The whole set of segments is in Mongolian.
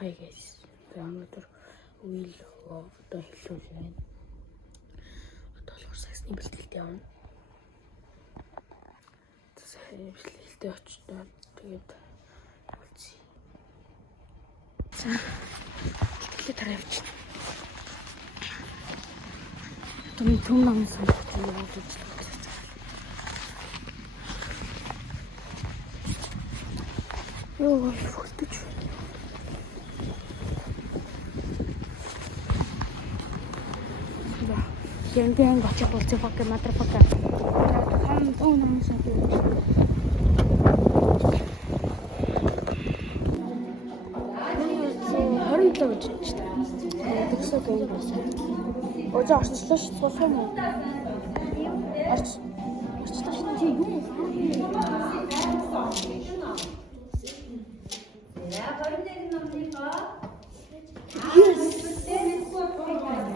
Hi guys. Өнөөдөр үйл одоо хэлүүлээ. Одоо болохоор саксны бэлтгэлд явна. Тэгээд бэлтгэлдээ очтоо тэгээд үлцээ. За. Бэлтгэлээ таравч. Том намын санагч явуулж байна. Ой, фортич. Гэнген гочих болчих фак матрфака. Хан том намын санагч. Хоригдлоо гэж байна. Тэгсээ гэнг болсон. Ожоо орчлоо ш цусам уу? Орчлоо ш чи юу?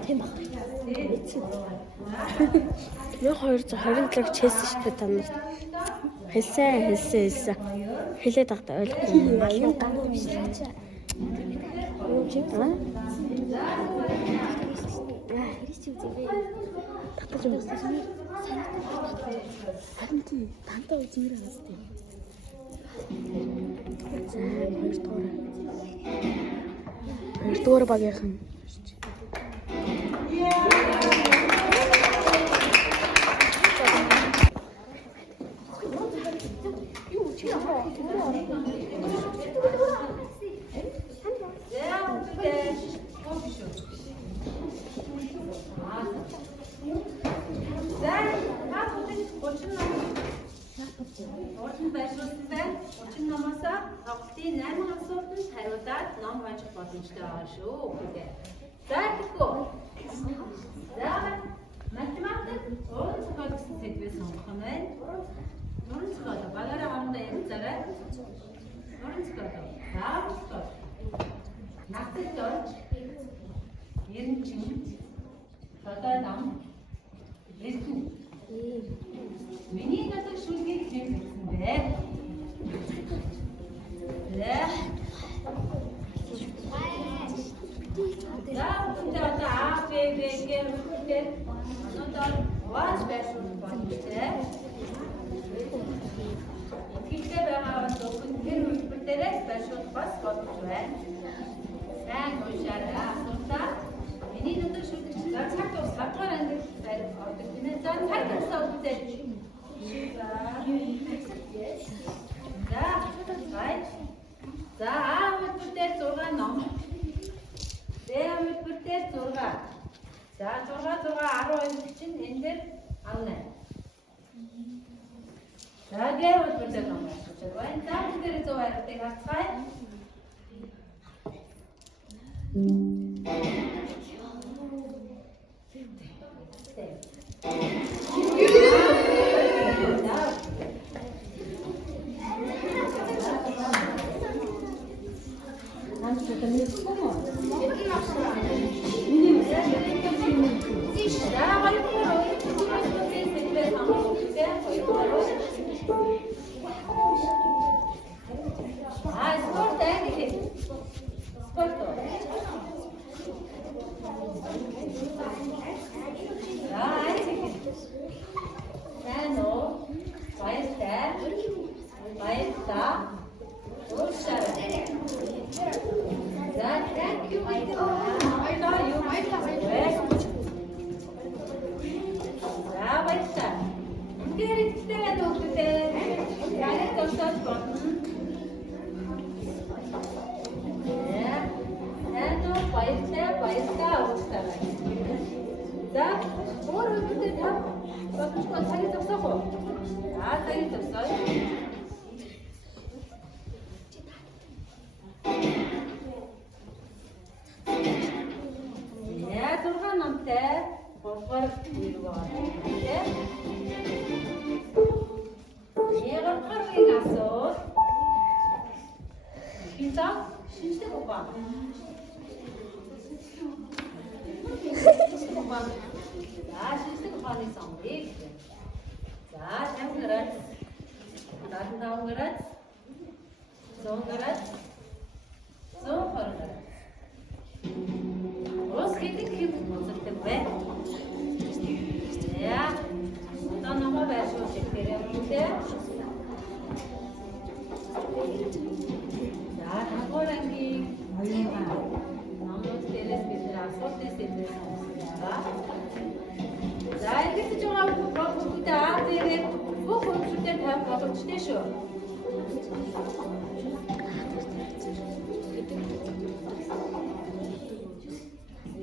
Тийм баг. Яг 227-г хэлсэн шүү дээ та нарт. Хэлсэн. Хэлээд байхдаа ойлгохгүй юм байна. Юу биш чаа. Юу ч юм аа. Хэрэгч үзээ. Татаж үзсэн. Харин тий. Тантаа үзмээр байгаа сте. За, хоёрдугаар багийнхан. Очин номоосоо тоглолтын 8 асуултанд хариулаад ном хончих боломжтой байгаа шүү. За тэгэхгүй. За математик уран зохиол гэсэн сэдвээс сонгох нь байна. Уран зохиол багаараа хоорондоо ярилцаарай. Уран зохиол. Заавал. Нацд орж ерөнхий одоо ном эрдэнэ. Миний надад шүлгийг хэн хэлсэн бэ? За одоо А, Б, В гэх мэт одоо ваш байсан болчихээ. Ихтэй байгаа зөвхөн тэр үйлдвэрээс байшуул бас болж байна. Сайн уушаарай асуултаа. Миний надад шүлгийг за цаг дуусгаар ангид байр ордог гинэ. За цаг дуусаа үгүй. За А үйлдвэрээр 6 ном. Б үйлдвэрээр 6. За 6 12 чинь энэ дээр 18. За Г үйлдвэрээр ном гэж байна. За энэ дээр 100 хайртыг харцгаая. За, өөр үйлдвэртэй та боломжтой цагийг зогсоох уу? За, цагийг зогсооё. Яа, 6 номтой 3-р үеиг байна. Ягдхаргийн асуулт. Бинза шинжлэх ухаан. За, шинжлэх ухааны сонгоё. За, 50 градус, 75 градус, 100 градус, 120 градус. Намууд дээрээс бид нэр асуултыг сэдвээр сонссоо. За ингэж байгаа бүгд аа дээрээ бүх хүмүүстэй тавих боломжтой шүү.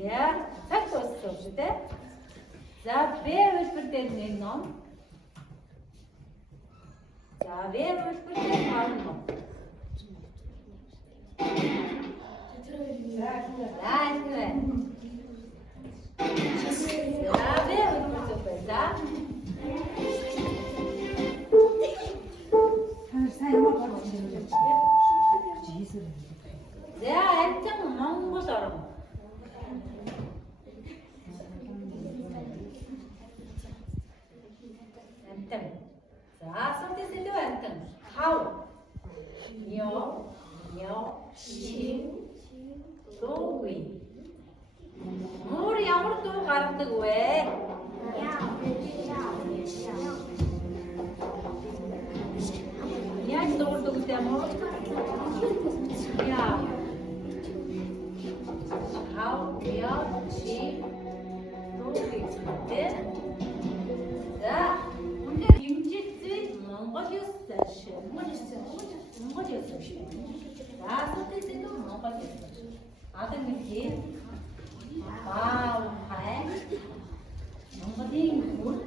За, цаг дууссан шүү дээ. За, Б хэлбэр дээр нэг ном. За, В хэлбэр дээр 5 ном. За, энэ. За, В хэлбэр дээр за. За, амтан Монгол орн. Амтан. За, асуултын сэдв амтан. Хав. Нё, ши, дуугүй. Мөр ямар дуу гаргадаг вэ? Яаж дуугардаг вэ мөр? Яа. Хав, нё, ши, дуугүй. За, үнээр хэмжигдсэн Монгол ёс зашиг. Монгол ёс зашиг. За, асуултын сэдв Монгол ёс зашиг. Адан мэдээ. Вау, хай. Монголын хөр.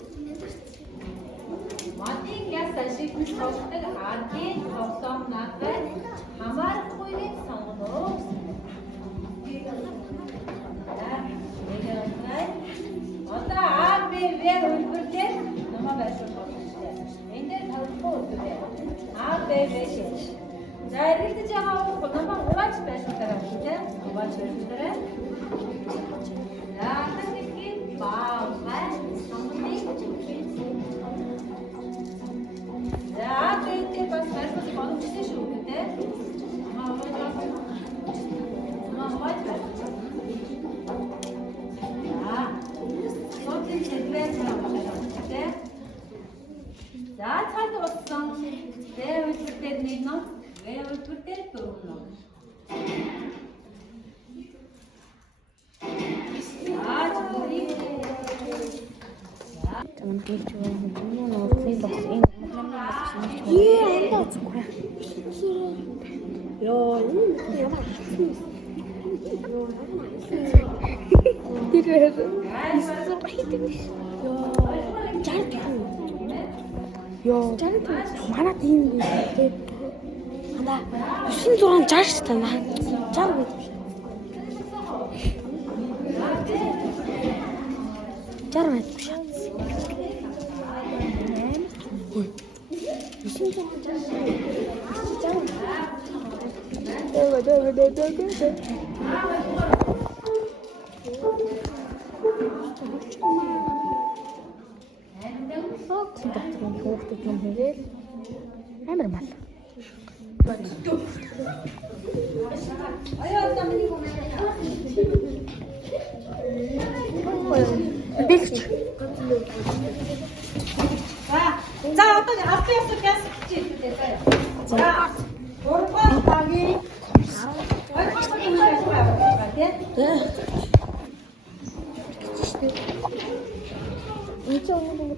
Модын яс зашигт тогтдог ардын тоглоом надад хамаарахгүйг сонгоно. Одоо А, Б, В хэлбэртэй намаа байсан боломжтой. Энд дээр тавхгүй үлдээ. А, Б, В шийдэж. За, эргэлдэж байгаа намаа хувааж байсан дараа үлдээ. Хувааж байсан. За, тэгэхээр баа, хай, сонгоны. За, тэгээд бас байсан боломжтой шүү дээ. Намаа хувааж байсан. За, цаг дууссан. Б хэлбэр дээр нэг ном, В хэлбэр дээр 4 ном. Таман хийж байгаа юм нууцны бохс энэ ёо ямар Ёо, манад ийм биш тий. Анда 96 тана. 60 байд биш. 60 байд биш. Ой. 90 хүүхдүүд юм хийгээл амар мал. Бэлч. За одоо авто газ хийхдээ заяа. За 3 багийн 2 багийн байна тийм. Ничего не было.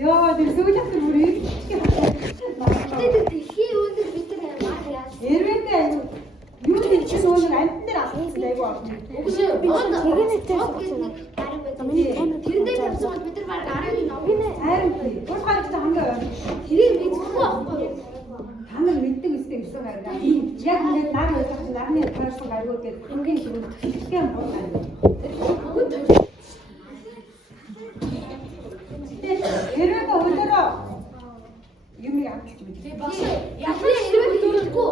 Яа, тэр сүүлээс бүр их. Тэгээд дэлхийн өндөр метр маар яа. Эрвэндээ юу нэг чи сүүл амт дээр авсан айгу авсан. Үгүй би тэгэнэтэй авсан. Тэрэндээ тавьсан бид нар баг арай ном. Харин бүр харагч хангаа. Тэрийг мэдхгүй байхгүй. Та нар мэддэг үстэй гэсэн гараа. Яг ингээд нар ойлгох нарны таарсан гаргуу гэдэг хамгийн л хэлхээ бодлоо. Эрвэндээ өдөрөө юм яачих юм бэ? Яг хэрэг дөрөвгүй.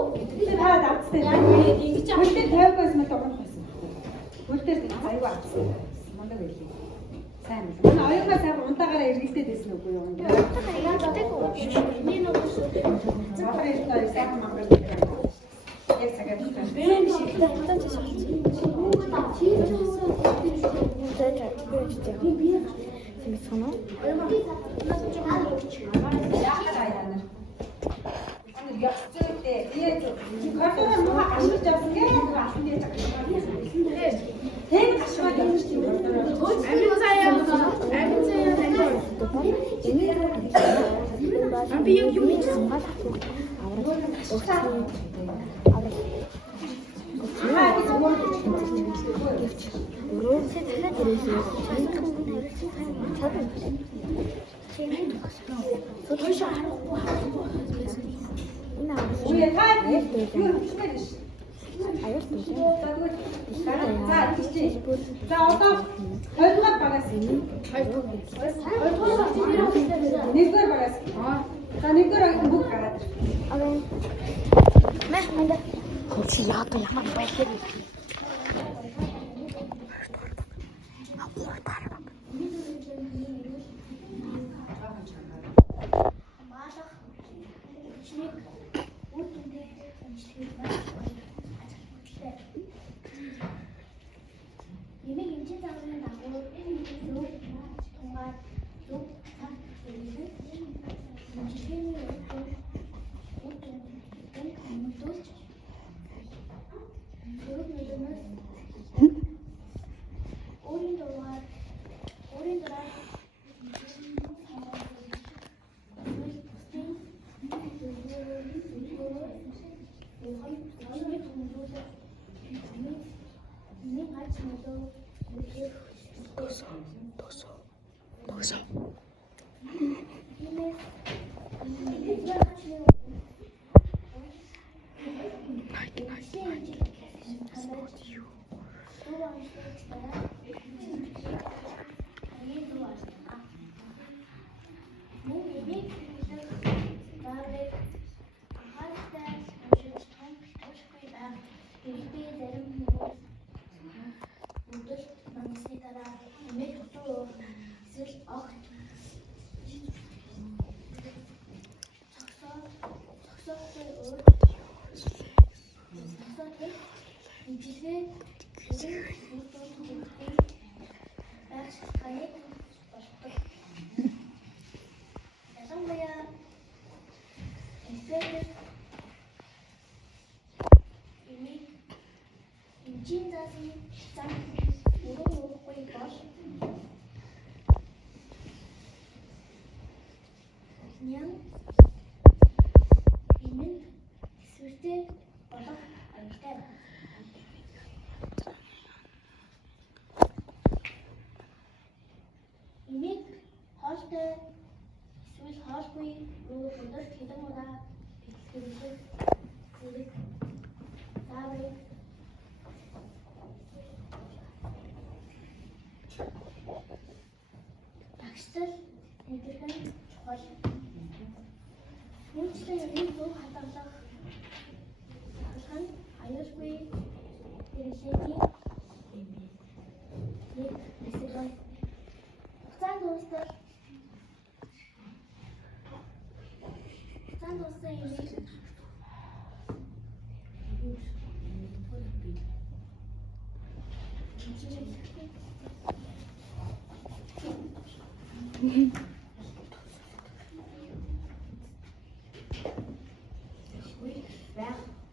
Та давцтай ингэж хөлтэй 50 байсан мэт орох байсан. Хөлтээр аюу авсан. Мундаг байлээ. Сайн. Манай оюугаа сайхан унтаагаараа эргэлдээд байсан үгүй юу? Яг тэггүй. Би нөгөө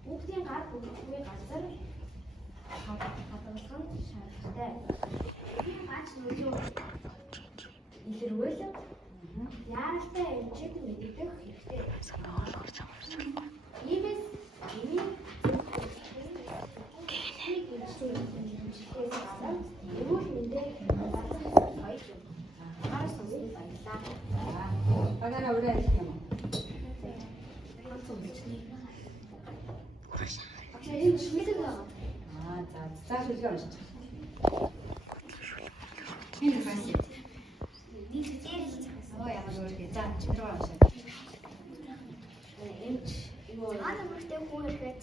Бүгдийн гар бүгдгүй газар хадгалах нь шаардлагатай. Гач нөлөө илэрвэл яаралтай эмчиг мэддэг хэрэгтэй. Иймээс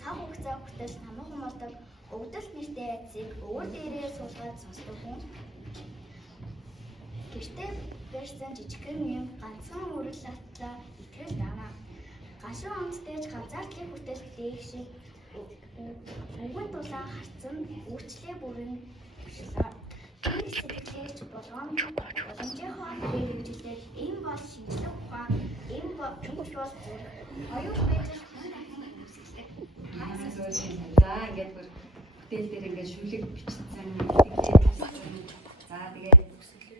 цав хугацаа хүртэл намхан болдог өвдөлт нэртэй айцыг өвөр дээрээ суулгаад сонсдог хүн. Гэртээ барьсан жижигхэн юм ганцхан үрэл автлаа итгэл дана. Гашуун онцдэж ганцаардлын хүртэл шиг өнгөн дулаан харцсан үрчлээ бүрэн бишлээ. Тэр сэтгэлээч боломжийнхоо хэрэгжүүлээ ийм бол шинжлэх ухаан, ийм бол хоёр байж За ингээд бүр бүтээл дээр ингээд шүлэг бичсэн. За тэгээд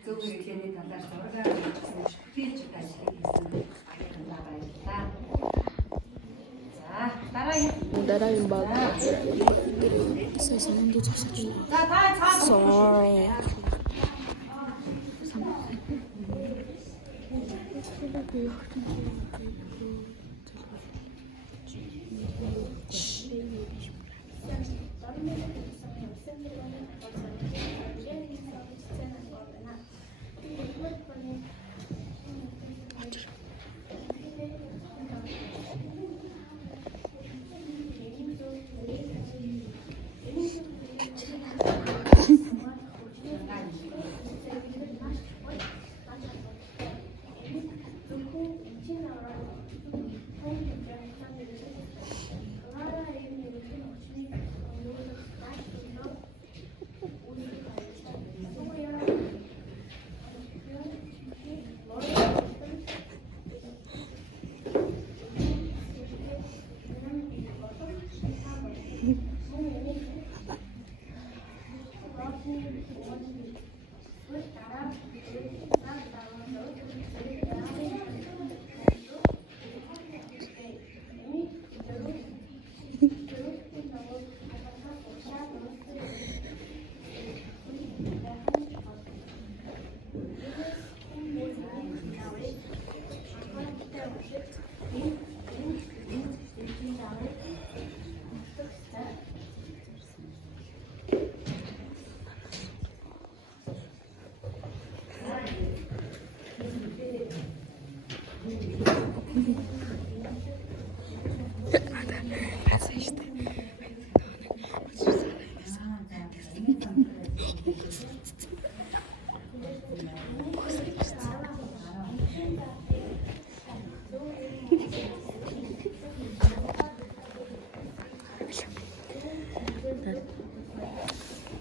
зөв хэрэглээний талаар зураг авчихсан бүтээлч ажиллаж хийсэн баярлалаа. За дараагийн баг. Сайн дүү зогсож байна. та цаана Sorry.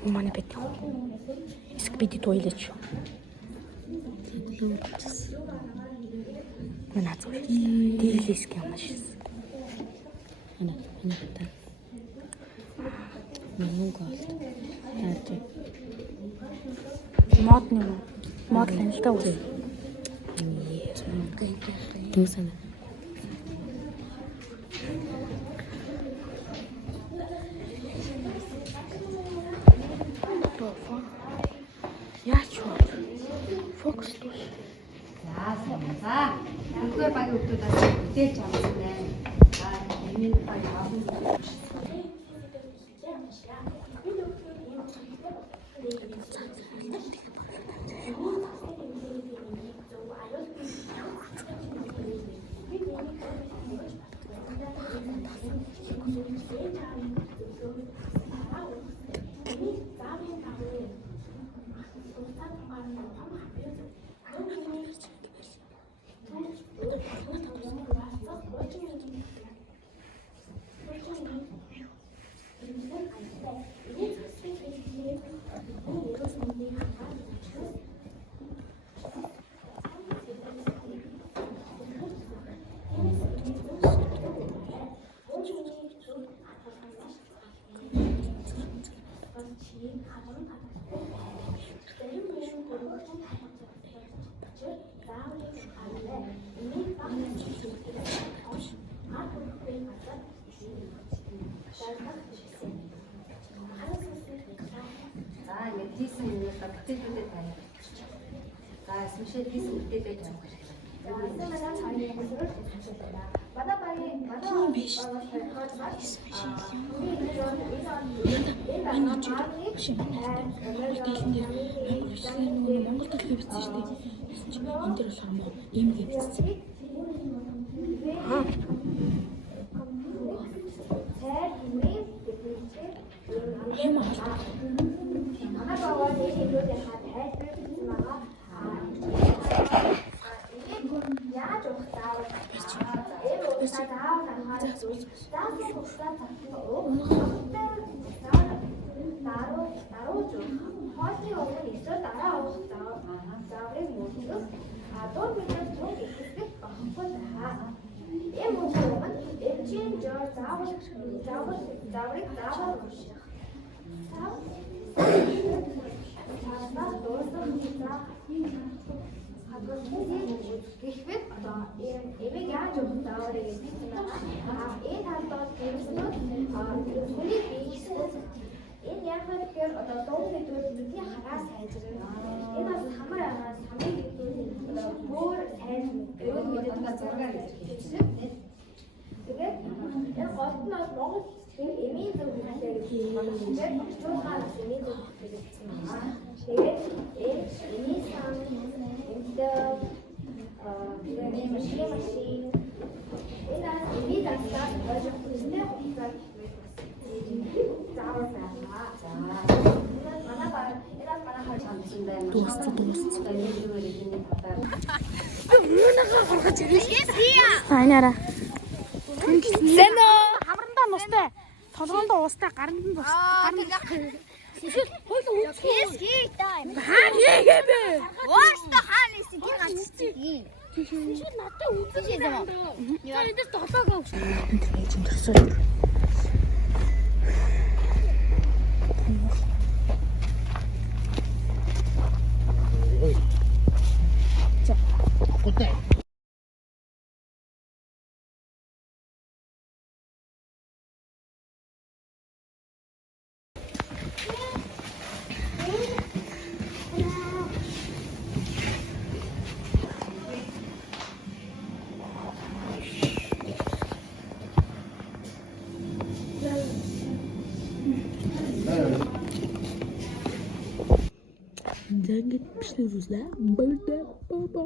Манай бит. Скбиди туйлаач. Манай зов. Дийлэск юм шиг. Ана битэн. Монгол. Таарч. Модны модл нь л та үгүй. Төөсөн. Яач вэ? Фокус туу. За. Бүгдээр багийн хүмүүсээс бүтээлч авсан байна. За, энэ баг авсан. Хийсэн юм уу бүтээлүүдэд байна. За, эсвэл хийсэн бүтээлээ тавих хэрэгтэй. Монгол төлөв бичсэн шүү дээ. Энд дээр болохоор мөн иймгээ бичсэн. Ийм аа. Яаж ухтаа? заавал анхаарах зүйл. Заавал хугацаа цагтаа уух. Дарууж хоолны өмнө эсвэл дараа уух зааврыг мөрдөх. Дуу мэдээ түн ихэвчлэн багхгүй хаа. Ийм үгээр эмчийн жоо зааврыг заавал унших. Гэхэд одоо эмийг яаж өгөх зааврыг хэлсэн юм байна. Энэ талбайд гэрснүүд хүний биеийг энэ яагаад гэхээр одоо дуу мэдвэл бидний хараа сайжрна. Энэ бас хамар агаас хамгийн хэдүүл одоо бүр сайн гэрэл мэдээд байгаа зураг хэлсэн. Тэгээд энэ гол нь бол Монгол хэлээр эмийн зөв хэлээ гэж байна. Чуулган эмийн зөв хэлсэн байна. Тэгээд эмийн сан энэ машин энэ эмийн дасгал ойлгох хэрэгтэй хугацаа заавал байна. За. Айнара. Зэнэ хамрандаа нустай. Толгоондоо уустай, гаранд нь бостой. Эсвэл хойло үсхий таа юм. Хаа нэгэ бэ? Уустай хаана исэн гин ганцчиг. Чи надад үзэж байгаа. Яа эндээс толгоогоо өгч. Энд төрсөө. Куда? Jangan bisnis lah, benda apa?